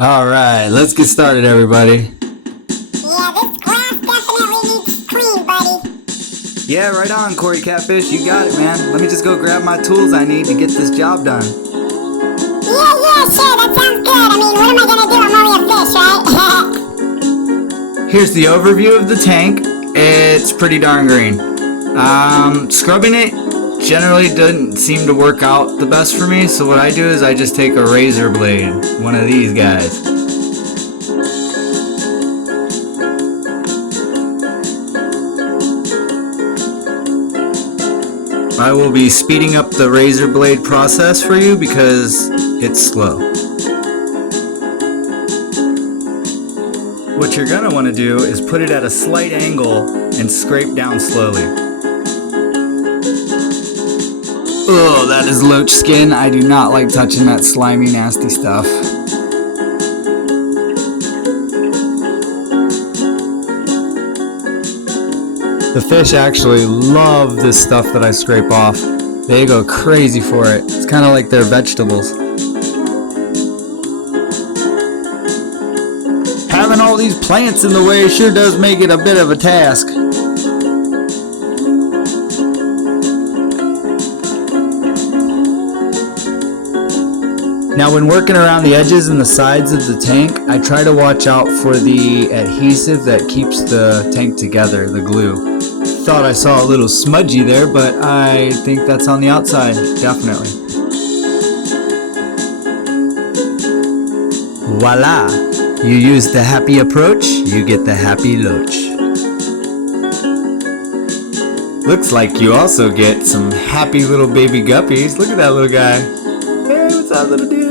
Alright, let's get started, everybody. Yeah, this glass definitely needs clean, buddy. Yeah, right on, Corey Catfish. You got it, man. Let me just go grab my tools I need to get this job done. Yeah, sure, that sounds good. I mean, what am I gonna do? I'm only a fish, right? Here's the overview of the tank. It's pretty darn green. Scrubbing it generally doesn't seem to work out the best for me, so what I do is I just take a razor blade, one of these guys. I will be speeding up the razor blade process for you because it's slow. What you're gonna want to do is put it at a slight angle and scrape down slowly. Oh, that is loach skin. I do not like touching that slimy, nasty stuff. The fish actually love this stuff that I scrape off. They go crazy for it. It's kind of like they're vegetables. Having all these plants in the way sure does make it a bit of a task. Now, when working around the edges and the sides of the tank, I try to watch out for the adhesive that keeps the tank together, the glue. Thought I saw a little smudgy there, but I think that's on the outside, definitely. Voila! You use the happy approach, you get the happy loach. Looks like you also get some happy little baby guppies. Look at that little guy. Hey, what's up, little dude?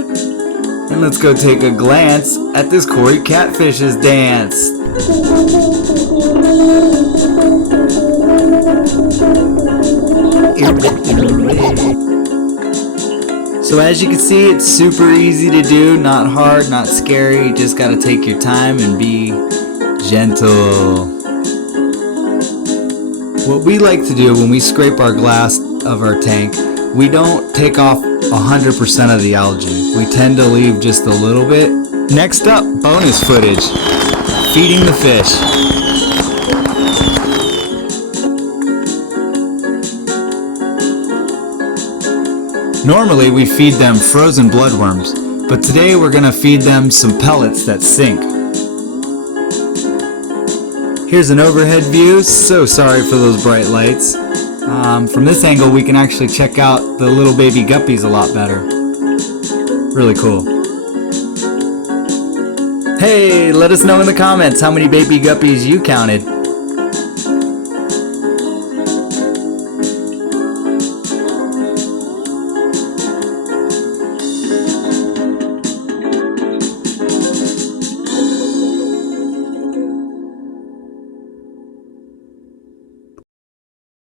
And let's go take a glance at this Corey Catfish's dance. So as you can see, it's super easy to do, not hard, not scary. You just gotta take your time and be gentle. What we like to do when we scrape our glass of our tank, we don't take off 100% of the algae. We tend to leave just a little bit. Next up, bonus footage. Feeding the fish. Normally we feed them frozen bloodworms, but today we're gonna feed them some pellets that sink. Here's an overhead view. So sorry for those bright lights. From this angle we can actually check out the little baby guppies a lot better. Really cool. Hey, let us know in the comments how many baby guppies you counted.